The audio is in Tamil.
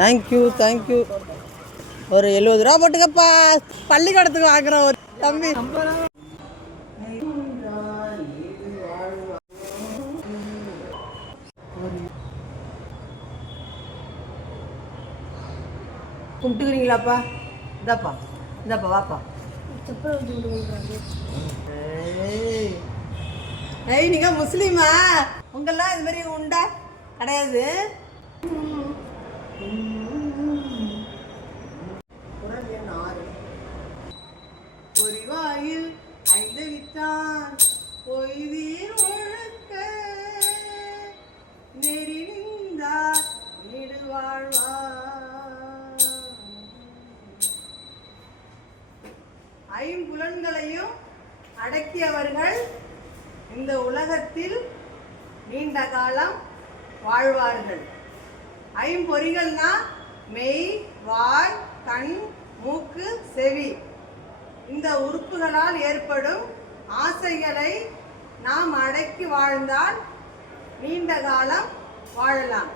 Thank you thank you. ஒரு 70 ரூபா போட்டுக்கப்பா, பள்ளிக்கூடத்துக்கு வாங்குறோம் ஒரு தம்பி. கும்பிட்டுக்கிறீங்களாப்பா? இந்தாப்பா இந்தாப்பா வாப்பா. ஏய் நீங்கள் முஸ்லீமா? உங்கெல்லாம் இது மாதிரி உண்டா? கிடையாது. பொறிவாயில் 5 விட்டான் பொய்தீர் ஒழுக்க நெறி நின்றார் நீடு வாழ்வார். 5 புலன்களையும் அடக்கியவர்கள் இந்த உலகத்தில் நீண்ட காலம் வாழ்வார்கள். 5 பொறிகள்னா மெய், வாய், கண், மூக்கு, செவி. இந்த உறுப்புகளால் ஏற்படும் ஆசைகளை நாம் அடக்கி வாழ்ந்தால் நீண்ட காலம் வாழலாம்.